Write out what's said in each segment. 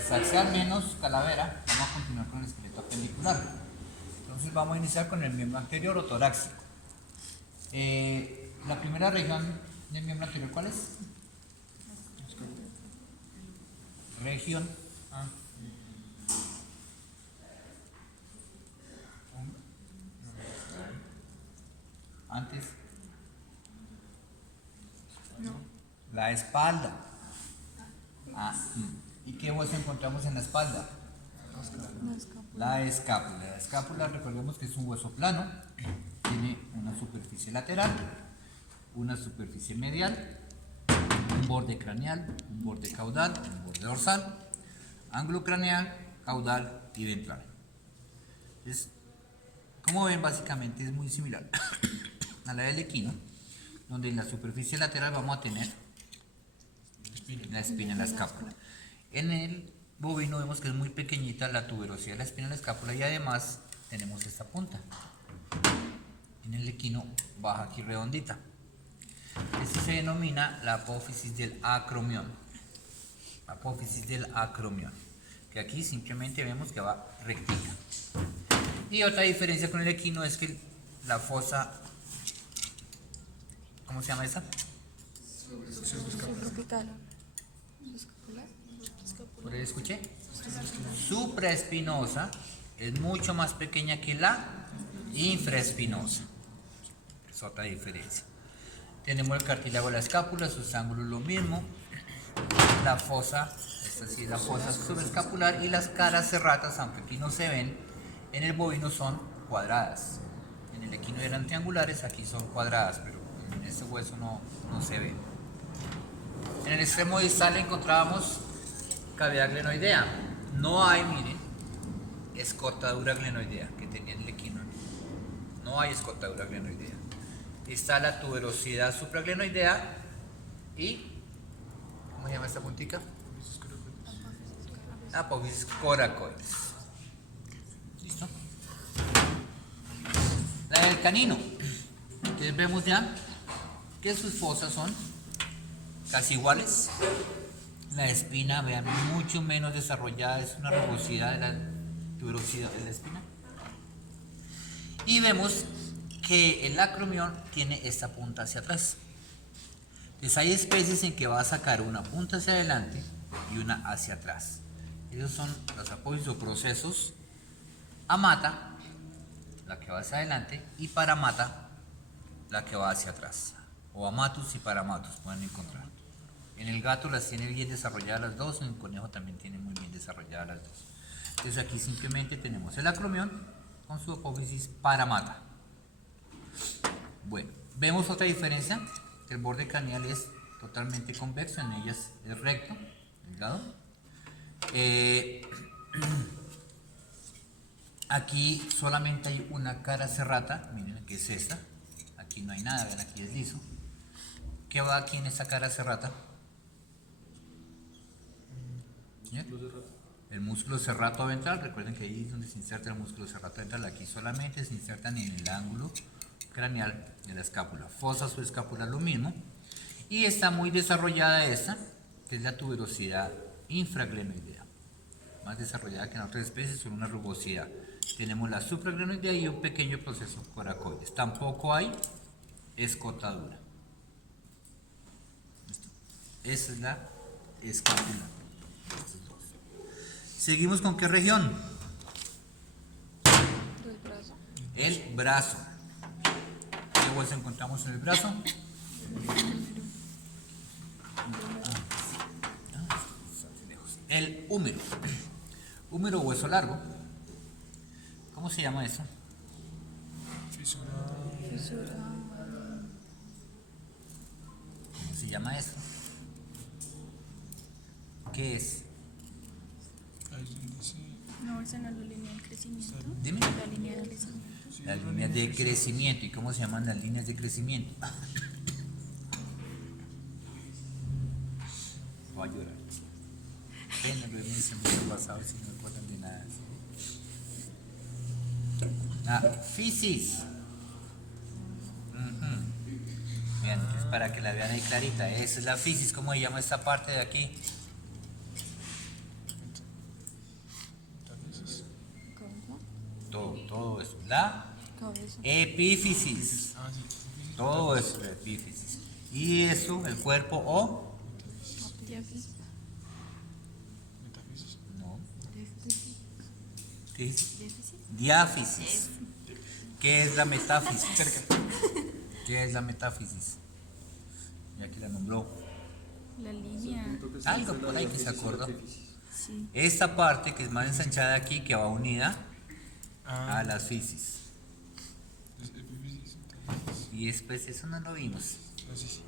Entonces, axial menos calavera, vamos a continuar con el esqueleto apendicular. Entonces vamos a iniciar con el miembro anterior o torácico. La primera región del miembro anterior, ¿cuál es? Región. Antes. No. La espalda. ¿Y qué hueso encontramos en la espalda? La escápula. La escápula, recordemos que es un hueso plano, tiene una superficie lateral, una superficie medial, un borde craneal, un borde caudal, un borde dorsal, ángulo craneal, caudal y ventral. Entonces, como ven, básicamente es muy similar a la del equino, donde en la superficie lateral vamos a tener la espina y la escápula. En el bovino vemos que es muy pequeñita la tuberosidad de la espina y la escápula y además tenemos esta punta. En el equino baja aquí redondita. Esto se denomina la apófisis del acromión. Apófisis del acromión. Que aquí simplemente vemos que va rectita. Y otra diferencia con el equino es que la fosa, ¿cómo se llama esa? Supraorbital. ¿Por ahí escuché? Supraespinosa es mucho más pequeña que la infraespinosa. Es otra diferencia. Tenemos el cartílago de la escápula, sus ángulos lo mismo. La fosa, esta sí es la fosa subescapular, y las caras serratas, aunque aquí no se ven, en el bovino son cuadradas. En el equino eran triangulares, aquí son cuadradas, pero en este hueso no se ven. En el extremo distal encontrábamos cavidad glenoidea. No hay, miren, escotadura glenoidea que tenía el equino. No hay escotadura glenoidea. Está la tuberosidad supraglenoidea y, ¿cómo se llama esta puntica? Apófisis coracoides. ¿Listo? La del canino. Entonces vemos ya que sus fosas son casi iguales. La espina, vean, mucho menos desarrollada, es una rugosidad de la tuberosidad de la espina. Y vemos que el acromión tiene esta punta hacia atrás. Entonces hay especies en que va a sacar una punta hacia adelante y una hacia atrás. Esos son los apófisis o procesos amata, la que va hacia adelante, y paramata, la que va hacia atrás. O amatus y paramatus pueden encontrar. En el gato las tiene bien desarrolladas las dos, en el conejo también tiene muy bien desarrolladas las dos. Entonces aquí simplemente tenemos el acromión con su apófisis paramata. Bueno, vemos otra diferencia, que el borde craneal es totalmente convexo, en ellas es recto, delgado. Aquí solamente hay una cara serrata, miren que es esta, aquí no hay nada, ven, aquí es liso. ¿Qué va aquí en esta cara serrata? El músculo serrato ventral, recuerden que ahí es donde se inserta el músculo serrato ventral, aquí solamente se insertan en el ángulo craneal de la escápula. Fosa subescapular lo mismo, y está muy desarrollada esta, que es la tuberosidad infraglenoidea, más desarrollada que en otras especies, con una rugosidad. Tenemos la supraglenoidea y un pequeño proceso coracoides. Tampoco hay escotadura. Esa es la escápula. Seguimos con qué región? ¿Del brazo? El brazo. ¿Qué hueso encontramos en el brazo? El húmero. Húmero, hueso largo. ¿Cómo se llama eso? Fisura. ¿Cómo se llama eso? ¿Qué es? No, esa no es la línea de crecimiento. Dime. La línea de crecimiento. Las líneas de crecimiento. ¿Y cómo se llaman las líneas de crecimiento? Voy a llorar. Ven, lo hemos siempre pasado si no me acuerdan de nada. Fisis. Vean, es para que la vean ahí clarita. Esa es la fisis. ¿Cómo se llama esta parte de aquí? la Cabeza. epífisis. Ah, sí. Todo es la epífisis. Y eso, el cuerpo o Diáfisis. Metafisis. no. Déficit. ¿Qué es? Déficit. Diáfisis. ¿Qué es la metáfisis? ¿Qué es la metáfisis? Ya que la nombró. La línea. Algo por ahí que se acordó. Sí. Esta parte que es más ensanchada aquí, que va unida a Ah, las fisis. epífisis. Y después eso no lo vimos. Ah, sí, sí.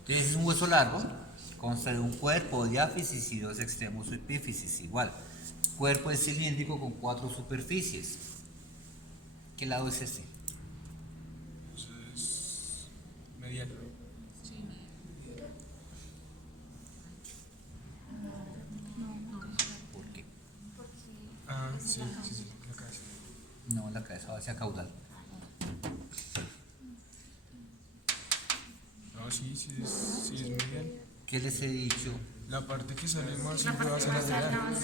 Entonces es un hueso largo, consta de un cuerpo, diáfisis y dos extremos o epífisis. Igual. Cuerpo es cilíndrico con 4 superficies. ¿Qué lado es este? Entonces, medial. ¿Por qué? Ah, sí, sí, sí, la cabeza. No, la cabeza va hacia caudal. No, sí, sí es medial. ¿Qué les he dicho? La parte que sale más siempre va a ser lateral.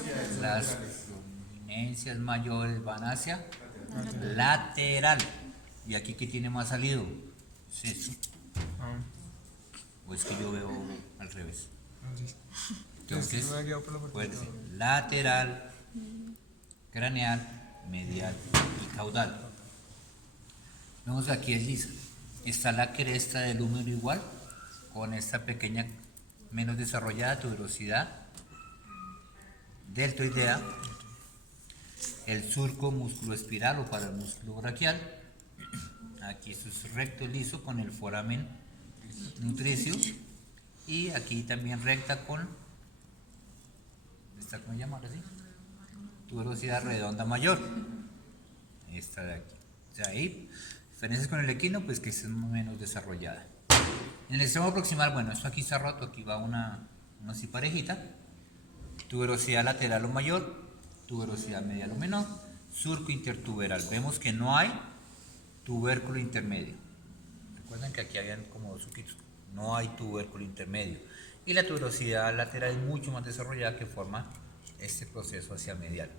Las prominencias mayores van hacia lateral. ¿Y aquí qué tiene más salido? ¿Es esto? Ah, ¿O es que yo veo al revés? no, sí. Entonces, me había guiado por la parte de acuérdense, abajo. lateral, craneal, medial y caudal. Vemos que aquí es lisa. Está la cresta del húmero igual, con esta pequeña, menos desarrollada tuberosidad deltoidea, el surco músculo espiral o para el músculo braquial. Aquí esto es recto y liso con el foramen nutricio, y aquí también recta con esta, ¿cómo se llama ahora sí? Tuberosidad redonda mayor. Esta de aquí. O sea, ahí, diferencias con el equino, pues que es menos desarrollada. En el extremo proximal, bueno, esto aquí está roto, aquí va una así parejita. Tuberosidad lateral o mayor, tuberosidad medial o menor, surco intertuberal. Vemos que no hay tubérculo intermedio. Recuerden que aquí habían como 2 suquitos. No hay tubérculo intermedio. Y la tuberosidad lateral es mucho más desarrollada, que forma este proceso hacia medial.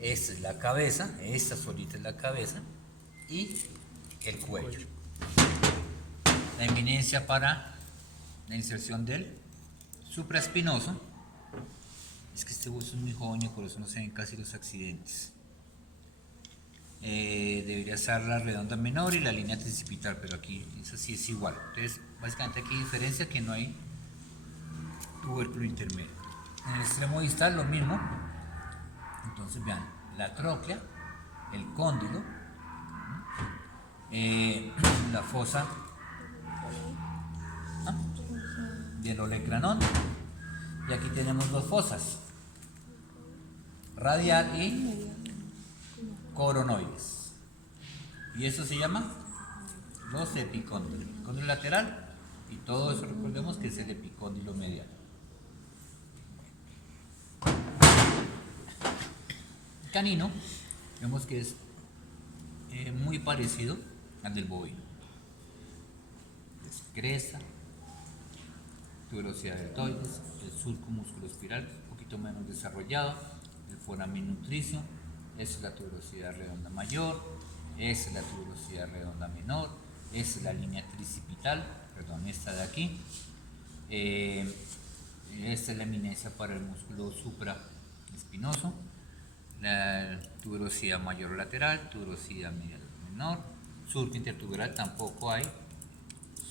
Esta es la cabeza, esta solita es la cabeza y el cuello. La eminencia para la inserción del supraespinoso. Es que este hueso es muy joven y por eso no se ven casi los accidentes. Debería ser la redonda menor y la línea tricipital, pero aquí esa sí es igual. Entonces, básicamente aquí diferencia que no hay tubérculo intermedio. En el extremo distal lo mismo. Entonces vean, la tróclea, el cóndilo, la fosa del olecranón, y aquí tenemos 2 fosas, radial y coronoides, y eso se llama los epicóndilos, el cóndilo lateral, y todo eso recordemos que es el epicóndilo medial. El canino, vemos que es muy parecido al del bovino. Es cresta, tuberosidad deltoides, el surco músculo espiral un poquito menos desarrollado, el foramen nutricio, esa es la tuberosidad redonda mayor, esa es la tuberosidad redonda menor, esa es la línea tricipital, perdón, esta de aquí, esta es la eminencia para el músculo supraespinoso, la tuberosidad mayor lateral, tuberosidad medial menor, surco intertuberal tampoco hay,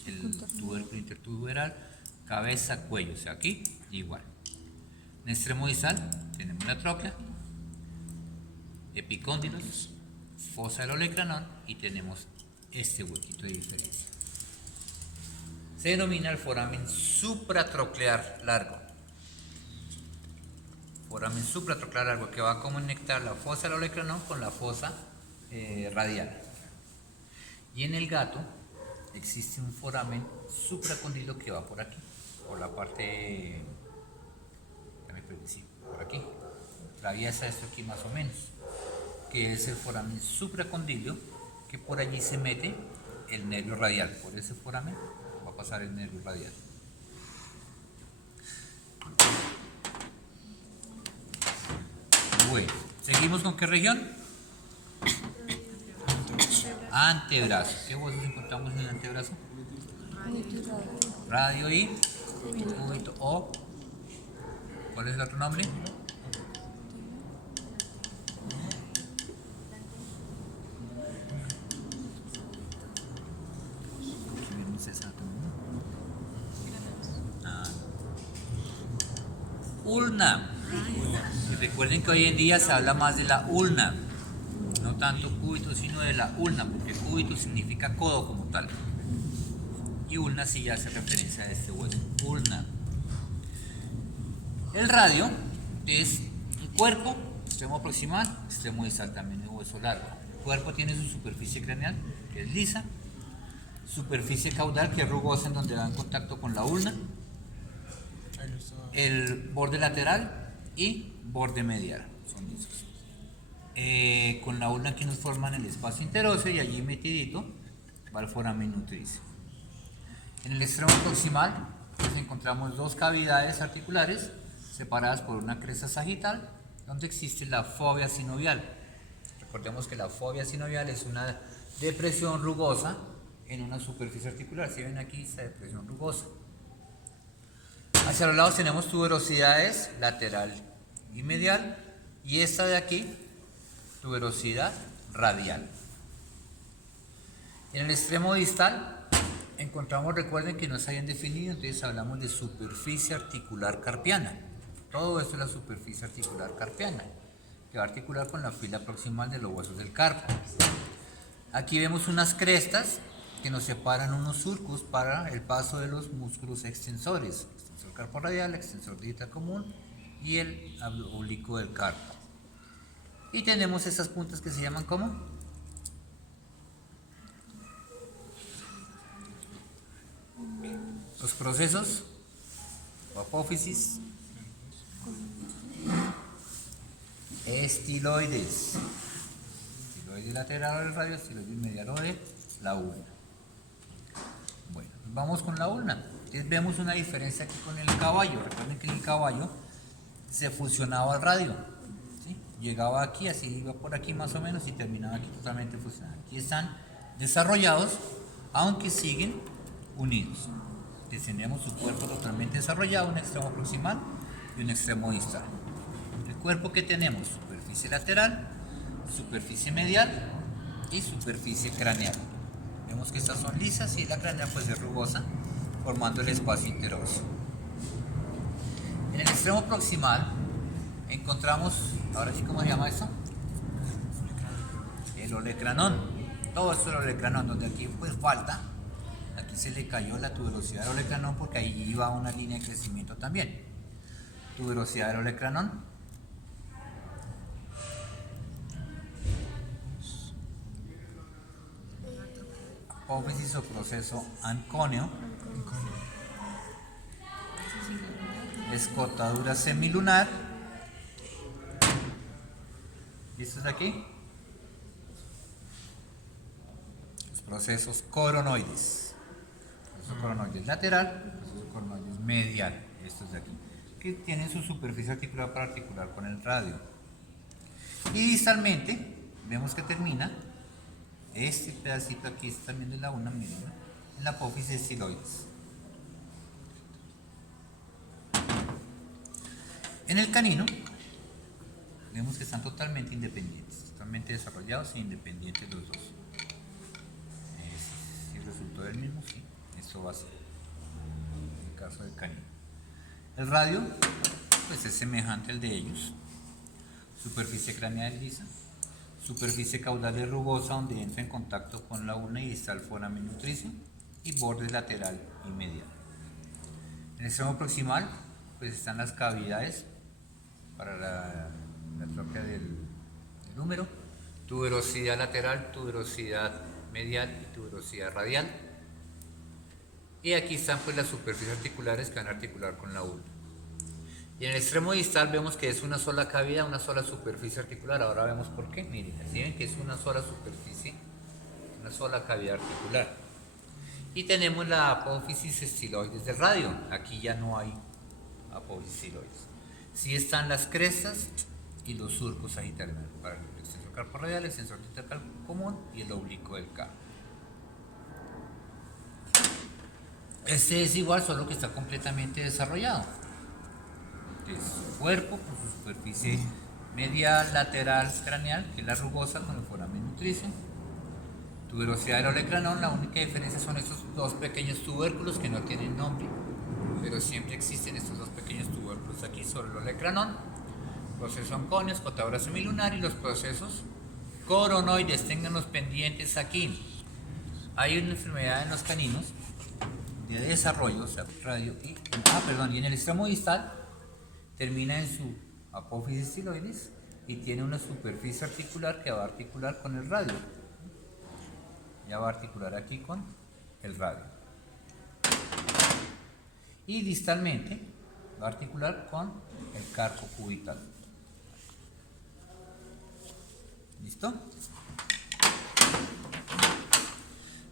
el tubérculo intertuberal, cabeza, cuello, o sea, aquí igual. En el extremo distal tenemos la tróclea, epicóndilos, fosa del olecranón, y tenemos este huequito de diferencia. Se denomina el foramen supratroclear largo. Foramen supratroclear largo, que va a conectar la fosa del olecranón con la fosa radial. Y en el gato existe un foramen supracondilo que va por aquí, por la parte, por aquí, atraviesa esto aquí más o menos, que es el foramen supracondilio, que por allí se mete el nervio radial. Por ese foramen va a pasar el nervio radial. Bueno, ¿seguimos con qué región? Antebrazo. ¿Qué huesos encontramos en el antebrazo? Radio y cúbito o. ¿Cuál es el otro nombre? Ulna. Y recuerden que hoy en día se habla más de la ulna, no tanto cúbito, sino de la ulna, porque cúbito significa codo como tal. Y ulna sí ya hace referencia a este hueso. Ulna. El radio es el cuerpo, extremo proximal, extremo distal también el hueso largo. El cuerpo tiene su superficie craneal, que es lisa, superficie caudal, que es rugosa en donde va en contacto con la ulna, el borde lateral y borde medial, son lisos. Con la ulna que nos forman el espacio interóseo y allí metidito va el foramen nutricio. En el extremo proximal pues encontramos dos cavidades articulares separadas por una cresta sagital donde existe la fobia sinovial. Recordemos que la fobia sinovial es una depresión rugosa en una superficie articular. Si ven aquí esta depresión rugosa. Hacia los lados tenemos tuberosidades lateral y medial y esta de aquí tuberosidad radial. En el extremo distal encontramos, recuerden que no se habían definido, entonces hablamos de superficie articular carpiana. Todo esto es la superficie articular carpiana, que va a articular con la fila proximal de los huesos del carpo. Aquí vemos unas crestas que nos separan unos surcos para el paso de los músculos extensores. Extensor carpo radial, extensor digital común y el oblicuo del carpo. Y tenemos estas puntas que se llaman ¿cómo? Los procesos o apófisis estiloides. Estiloide lateral del radio, estiloide medial de la ulna. Bueno, vamos con la ulna. Entonces vemos una diferencia aquí con el caballo. Recuerden que en el caballo se fusionaba el radio. ¿Sí? Llegaba aquí, así iba por aquí más o menos y terminaba aquí totalmente fusionado. Aquí están desarrollados, aunque siguen unidos. Tenemos su cuerpo totalmente desarrollado, un extremo proximal y un extremo distal. El cuerpo que tenemos, superficie lateral, superficie medial y superficie craneal. Vemos que estas son lisas y la craneal pues es rugosa, formando el espacio interóseo. En el extremo proximal encontramos, ahora sí, ¿cómo se llama esto? El olecranón. Todo esto es el olecranón, donde aquí pues falta. Aquí se le cayó la tuberosidad del olecranón porque ahí iba una línea de crecimiento también. Tuberosidad del olecranón. Apófisis o proceso ancóneo. Escotadura semilunar. ¿Listos aquí? Los procesos coronoides. Proceso coronoides lateral, proceso coronoides medial. Estos de aquí. Que tienen su superficie articular para articular con el radio. Y distalmente, vemos que termina este pedacito aquí, es también de la ulna, miren, en la apófisis estiloides. En el canino, vemos que están totalmente independientes, totalmente desarrollados e independientes los dos. Si resultó del mismo, sí, esto va a ser en el caso del canino. El radio, pues es semejante al de ellos. Superficie craneal lisa, superficie caudal es rugosa donde entra en contacto con la ulna y distal foramen nutricio y borde lateral y medial. En el extremo proximal, pues están las cavidades para la tróquea del húmero, tuberosidad lateral, tuberosidad medial y tuberosidad radial. Y aquí están pues las superficies articulares que van a articular con la ulna. Y en el extremo distal vemos que es una sola cavidad, una sola superficie articular. Ahora vemos por qué. Miren, así ven que es una sola superficie, una sola cavidad articular. Y tenemos la apófisis estiloides del radio. Aquí ya no hay apófisis estiloides. Sí están las crestas y los surcos ahí terminan para el extensor carpo radial, el extensor intercarpo común y el oblicuo del carpo. Este es igual, solo que está completamente desarrollado. Es su cuerpo con su superficie medial, lateral, craneal, que es la rugosa con el foramen nutricio. Tuberosidad del olecranón, la única diferencia son estos dos pequeños tubérculos que no tienen nombre, pero siempre existen estos dos pequeños tubérculos aquí sobre el olecranón. Proceso onconios, cotadura semilunar y los procesos coronoides, tengan los pendientes aquí. Hay una enfermedad en los caninos de desarrollo, o sea, radio y en el extremo distal termina en su apófisis estiloides y tiene una superficie articular que va a articular con el radio. Ya va a articular aquí con el radio. Y distalmente va a articular con el carpo cubital. ¿Listo?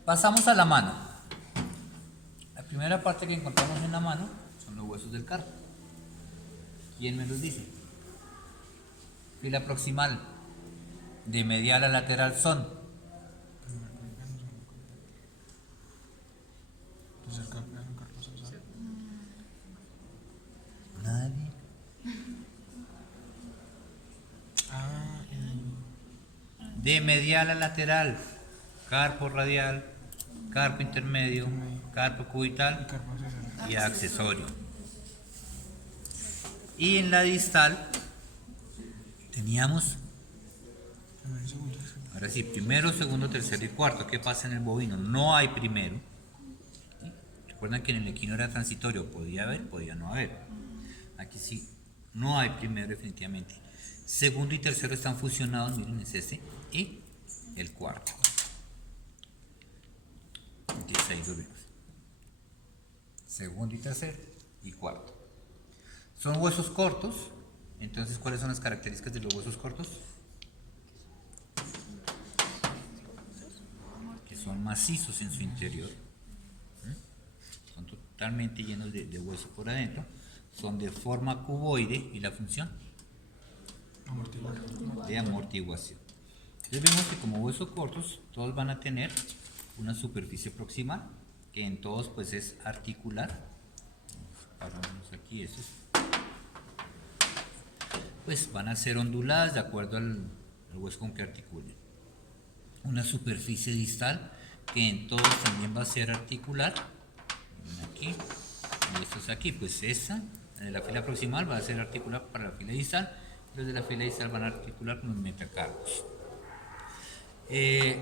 Pasamos a la mano. La primera parte que encontramos en la mano son los huesos del carpo. ¿Quién me los dice? Fila proximal de medial a lateral son nadie. De medial a lateral, carpo radial, carpo intermedio, carpo cubital y accesorio. Y en la distal teníamos, ahora sí, primero, segundo, tercero y cuarto. ¿Qué pasa en el bovino? No hay primero. ¿Sí? Recuerdan que en el equino era transitorio, podía haber, podía no haber. Aquí sí, no hay primero definitivamente. Segundo y tercero están fusionados, miren, es este y el cuarto. Entonces ahí lo vemos. Segundo y tercero y cuarto. Son huesos cortos. Entonces, ¿cuáles son las características de los huesos cortos? Que son macizos en su interior. Son totalmente llenos de hueso por adentro. Son de forma cuboide y la función de amortiguación. Entonces vemos que como huesos cortos, todos van a tener una superficie proximal, que en todos pues es articular. Paramos aquí esos. Pues van a ser onduladas de acuerdo al hueso con que articulen. Una superficie distal que en todos también va a ser articular. Aquí y esto es aquí, pues esa de la fila proximal va a ser articular para la fila distal. Los de la fila distal van a articular con los metacarpos.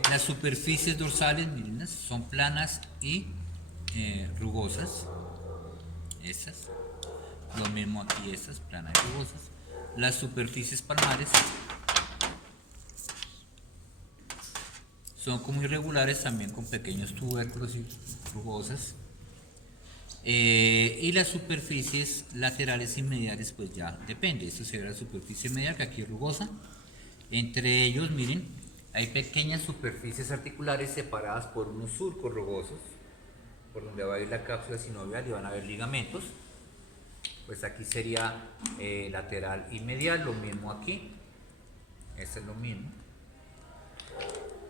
Las superficies dorsales, miren, son planas y rugosas. Estas. Lo mismo aquí, estas planas y rugosas. Las superficies palmares son como irregulares, también con pequeños tubérculos y rugosas. Y las superficies laterales y mediales pues ya depende. Esto sería la superficie medial, que aquí es rugosa. Entre ellos, miren, hay pequeñas superficies articulares separadas por unos surcos rugosos, por donde va a ir la cápsula sinovial y van a haber ligamentos. Pues aquí sería lateral y medial, lo mismo aquí. Este es lo mismo.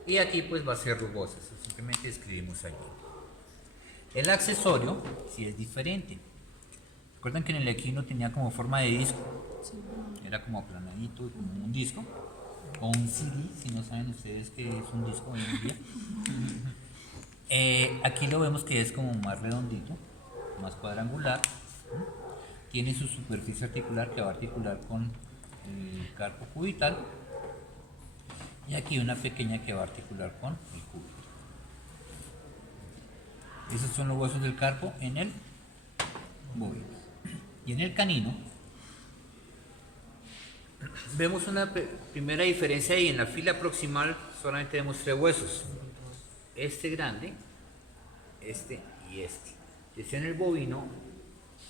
Y aquí pues va a ser rugosa, simplemente escribimos allí. El accesorio sí es diferente. Recuerdan que en el equino tenía como forma de disco. Era como aplanadito, como un disco. O un CD, si no saben ustedes qué es un disco hoy en día. Aquí lo vemos que es como más redondito, más cuadrangular. Tiene su superficie articular que va a articular con el carpo cubital. Y aquí una pequeña que va a articular con el cúbito. Esos son los huesos del carpo en el bovino. Y en el canino vemos una primera diferencia ahí. En la fila proximal solamente tenemos 3 huesos. Este grande, este y este. Entonces en el bovino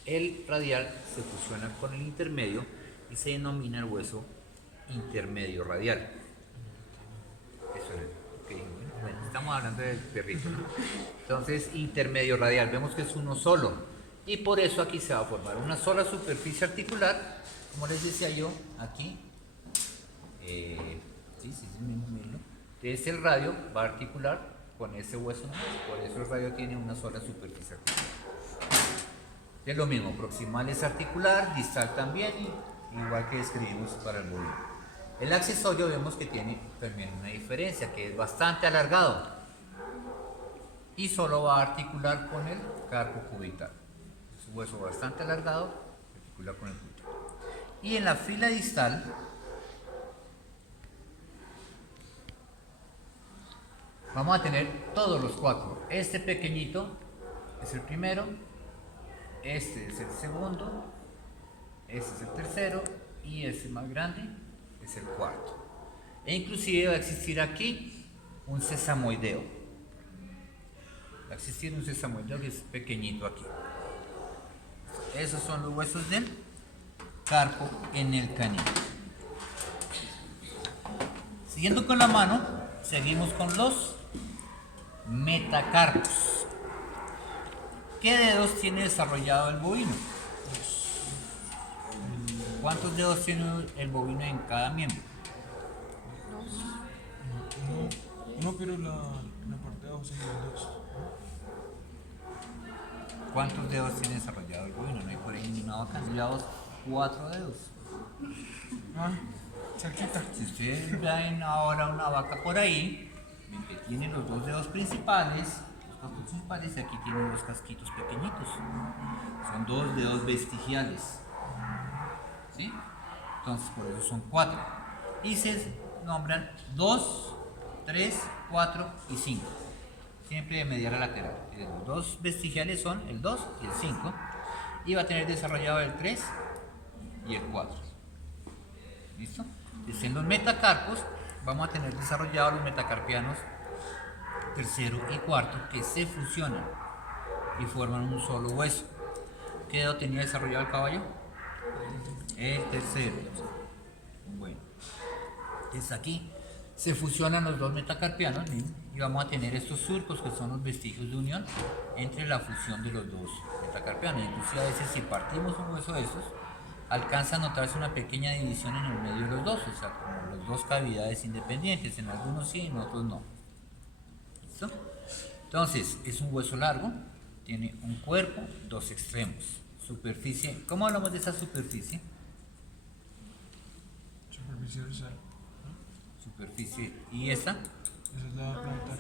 el radial se fusiona con el intermedio y se denomina el hueso intermedio radial. Eso es. Bueno, estamos hablando del perrito, ¿no? Entonces, intermedio radial, vemos que es uno solo y por eso aquí se va a formar una sola superficie articular, como les decía yo, aquí Sí, es el mismo miembro. Entonces el radio va a articular con ese hueso nomás, por eso el radio tiene una sola superficie articular. Es lo mismo, proximal es articular, distal también, igual que describimos para el bovino. El accesorio vemos que tiene también una diferencia, que es bastante alargado y solo va a articular con el carpo cubital. Es un hueso bastante alargado, articula con el cubital. Y en la fila distal vamos a tener todos los cuatro. Este pequeñito es el primero, este es el segundo, este es el tercero y este más grande es el cuarto. E inclusive va a existir aquí un sesamoideo. Va a existir un sesamoideo que es pequeñito aquí. Esos son los huesos del carpo en el canino. Siguiendo con la mano, seguimos con los metacarpos. ¿Qué dedos tiene desarrollado el bovino? ¿Cuántos dedos tiene el bovino en cada miembro? Uno, pero la parte de abajo sería dos. ¿Cuántos dedos tiene desarrollado el bovino? No hay por ahí ninguna vaca. Desarrollados 4 dedos. Ah, cerquita. Si ustedes ven ahora una vaca por ahí, ven que tiene los dos dedos principales, y aquí tienen los casquitos pequeñitos. Son 2 dedos vestigiales. ¿Sí? Entonces por eso son 4. Y se nombran 2, 3, 4 y 5. Siempre de medial a lateral. Los 2 vestigiales son el 2 y el 5. Y va a tener desarrollado el 3 y el 4. ¿Listo? Entonces en los metacarpos vamos a tener desarrollados los metacarpianos tercero y cuarto, que se fusionan y forman un solo hueso. ¿Qué dedo tenía desarrollado el caballo? El tercero. Bueno, es aquí. Se fusionan los dos metacarpianos y vamos a tener estos surcos que son los vestigios de unión entre la fusión de los dos metacarpianos. Inclusive a veces si partimos un hueso de estos, alcanza a notarse una pequeña división en el medio de los dos, o sea, como las dos cavidades independientes. En algunos sí, en otros no. ¿Listo? Entonces, es un hueso largo, tiene un cuerpo, 2 extremos. Superficie, ¿cómo hablamos de esa superficie? Superficie dorsal. Superficie, ¿y esta? Esa es la plantar.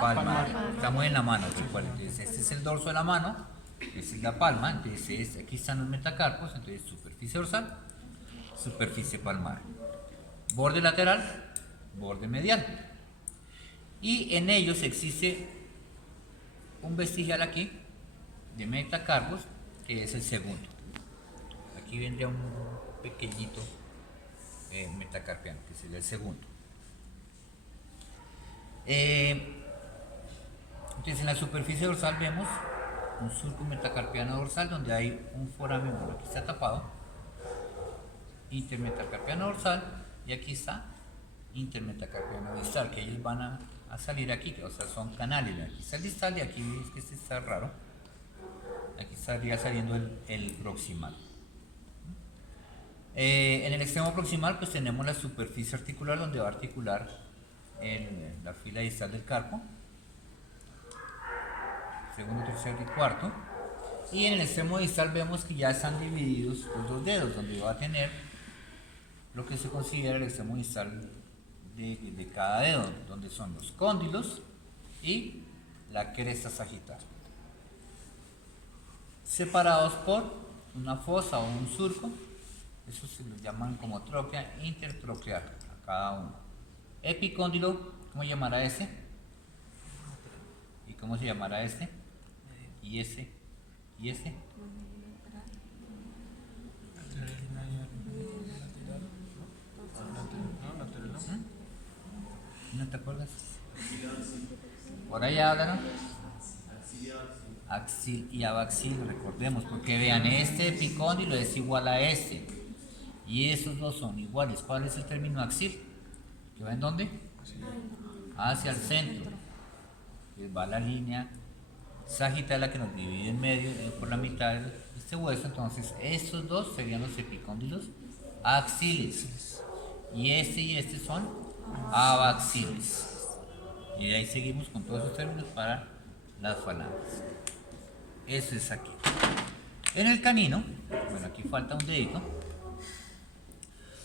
Palma. Estamos en la mano, recuerden. Entonces, este es el dorso de la mano, esta es la palma, entonces aquí están los metacarpos, entonces superficie dorsal, superficie palmar. Borde lateral, borde medial. Y en ellos existe un vestigial aquí de metacarpos, que es el segundo. Aquí vendría un pequeñito metacarpiano, que sería el segundo. Entonces en la superficie dorsal vemos un surco metacarpiano dorsal donde hay un foramen, bueno, aquí está tapado, intermetacarpiano dorsal, y aquí está intermetacarpiano distal, que ellos van a salir aquí, o sea, son canales. Aquí está el distal y aquí es que este está raro. Aquí estaría saliendo el proximal. En el extremo proximal pues tenemos la superficie articular donde va a articular la fila distal del carpo, segundo, tercero y cuarto. Y en el extremo distal vemos que ya están divididos los 2 dedos, donde va a tener lo que se considera el extremo distal de cada dedo, donde son los cóndilos y la cresta sagital, separados por una fosa o un surco. Eso se lo llaman como tróquea intertroqueal a cada uno. Epicóndilo, ¿cómo llamará este? ¿Y cómo se llamará este? ¿Y ese? ¿Y ese? ¿No te acuerdas? Por ahí hablan. Axil y abaxil, recordemos, porque vean, este epicóndilo es igual a este. Y esos dos son iguales. ¿Cuál es el término axil? ¿Que va en dónde? Hacia el centro. Entonces va la línea sagital, la que nos divide en medio, por la mitad de este hueso. Entonces estos dos serían los epicóndilos axiles. y este son abaxiles. Y de ahí seguimos con todos esos términos para las falanges. Eso es aquí. En el canino, bueno, aquí falta un dedito.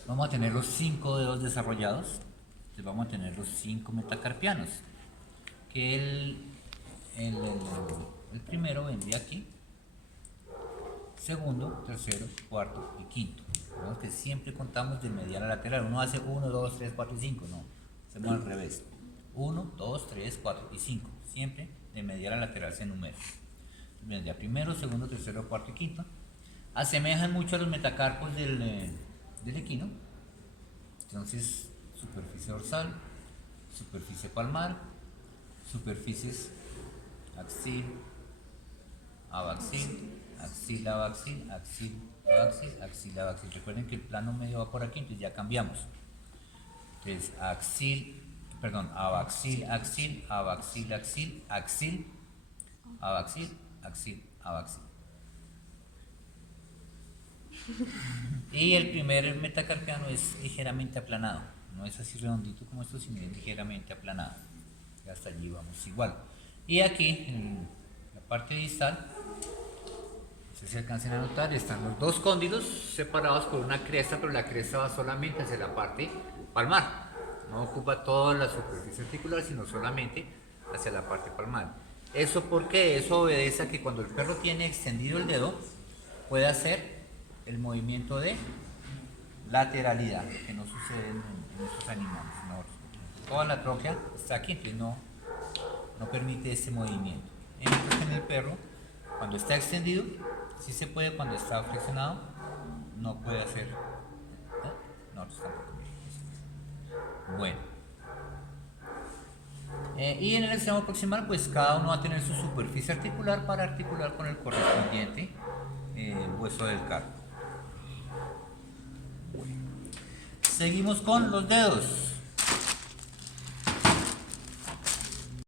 Vamos a tener los 5 dedos desarrollados. Entonces vamos a tener los 5 metacarpianos. Que el primero vendría aquí. Segundo, tercero, cuarto y quinto. Vemos que siempre contamos de medial a lateral. Uno hace 1, 2, 3, 4 y 5. No, hacemos al revés. 1, 2, 3, 4 y 5. Siempre de medial a lateral se enumera. Vendría primero, segundo, tercero, cuarto y quinto. Asemejan mucho a los metacarpos del equino. Entonces, superficie dorsal, superficie palmar, superficies axil, abaxil, axil, abaxil, axil, abaxil, axil, abaxil. Recuerden que el plano medio va por aquí, entonces ya cambiamos. Entonces, abaxil, axil, abaxil, axil, axil, abaxil, axil, abaxil. Y el primer metacarpiano es ligeramente aplanado. No es así redondito como esto, sino es ligeramente aplanado. Y hasta allí vamos igual. Y aquí, en la parte distal, no sé si alcancen a notar, están los dos cóndilos separados por una cresta, pero la cresta va solamente hacia la parte palmar. No ocupa toda la superficie articular, sino solamente hacia la parte palmar. ¿Eso por qué? Eso obedece a que cuando el perro tiene extendido el dedo, puede hacer el movimiento de lateralidad, que no sucede en estos animales. No, toda la tróquea está aquí, entonces no permite ese movimiento. Mientras que en el perro, cuando está extendido, sí se puede, cuando está flexionado, no puede hacer. No, bueno. Y en el extremo proximal, pues cada uno va a tener su superficie articular para articular con el correspondiente hueso del carpo. Seguimos con los dedos.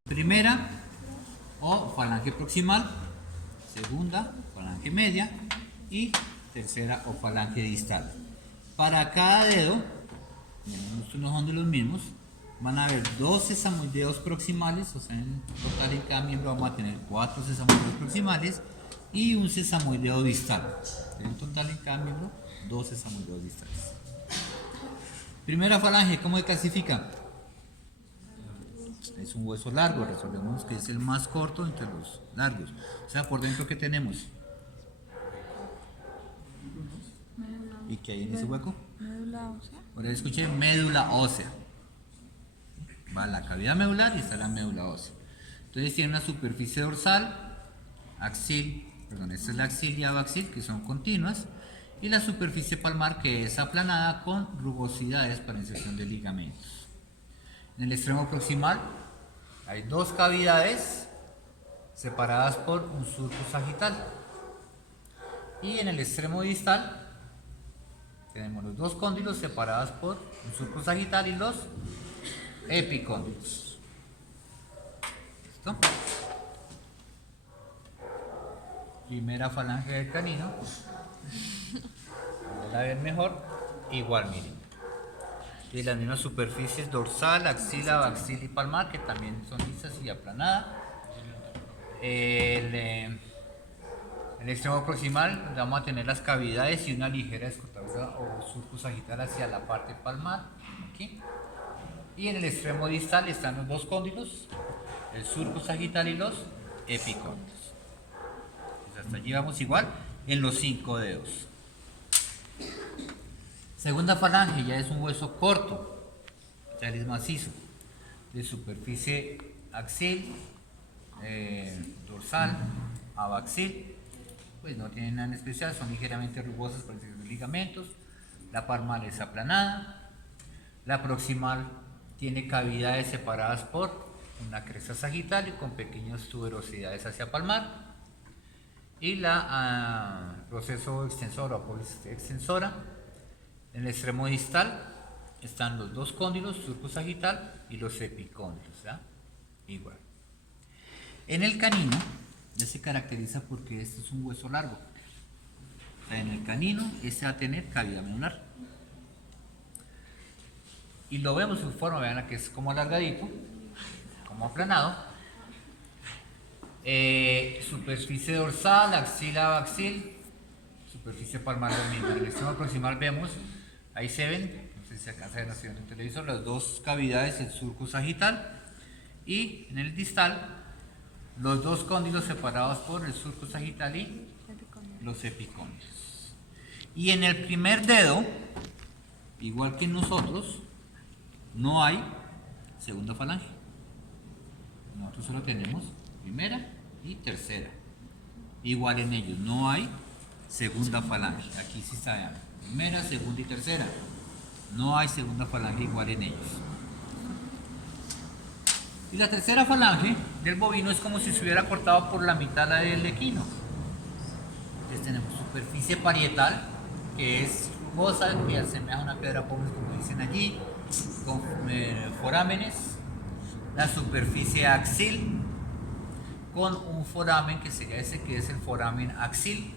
Primera o falange proximal, segunda falange media y tercera o falange distal. Para cada dedo, estos no son de los mismos, van a haber 2 sesamoideos proximales, o sea, en total en cada miembro vamos a tener 4 sesamoideos proximales y un sesamoideo distal. En total en cada miembro, 2 sesamoideos distales. Primera falange, ¿cómo se clasifica? Es un hueso largo, resolvemos que es el más corto entre los largos. O sea, por dentro, ¿qué tenemos? ¿Y qué hay en ese hueco? Médula ósea. Por ahí escuché médula ósea. Va la cavidad medular y está la médula ósea. Entonces tiene una superficie dorsal, esta es la axil y abaxil, que son continuas, y la superficie palmar, que es aplanada con rugosidades para inserción de ligamentos. En el extremo proximal hay 2 cavidades separadas por un surco sagital. Y en el extremo distal tenemos los 2 cóndilos separados por un surco sagital y los epicóndilos. ¿Listo? Primera falange del canino. Vamos a ver mejor. Igual, miren. Y las mismas superficies dorsal, axila, abaxil y palmar, que también son lisas y aplanadas. El extremo proximal, donde vamos a tener las cavidades y una ligera escotadura o surco sagital hacia la parte palmar. Aquí. Y en el extremo distal están los 2 cóndilos, el surco sagital y los epicóndilos. Pues hasta allí vamos igual en los 5 dedos. Segunda falange ya es un hueso corto, ya es macizo, de superficie axil, dorsal, abaxil, pues no tienen nada en especial, son ligeramente rugosas para inserción de ligamentos. La palmar es aplanada, la proximal tiene cavidades separadas por una cresta sagital y con pequeñas tuberosidades hacia palmar, y la proceso extensora o apófisis extensora. En el extremo distal están los 2 cóndilos, surco sagital y los epicóndilos, ¿ya? Igual. En el canino ya se caracteriza porque este es un hueso largo. O sea, en el canino este va a tener cavidad medular. y lo vemos en forma, vean que es como alargadito, como aplanado. Superficie dorsal, axila, abaxil, superficie palmar lo mismo. En el extremo proximal vemos, ahí se ven, no sé si se alcanza a ver en el televisor, las dos cavidades, el surco sagital, y en el distal, los dos cóndilos separados por el surco sagital y los epicóndilos. Y en el primer dedo, igual que en nosotros, no hay segunda falange. Nosotros solo tenemos primera y tercera. Igual en ellos, no hay segunda falange. Aquí sí está, primera, segunda y tercera. No hay segunda falange igual en ellos. Y la tercera falange del bovino es como si se hubiera cortado por la mitad la del equino. Entonces tenemos superficie parietal, que es rugosa, que asemeja a una piedra pómez, como dicen allí, con forámenes. La superficie axil, con un foramen que sería ese, que es el foramen axil.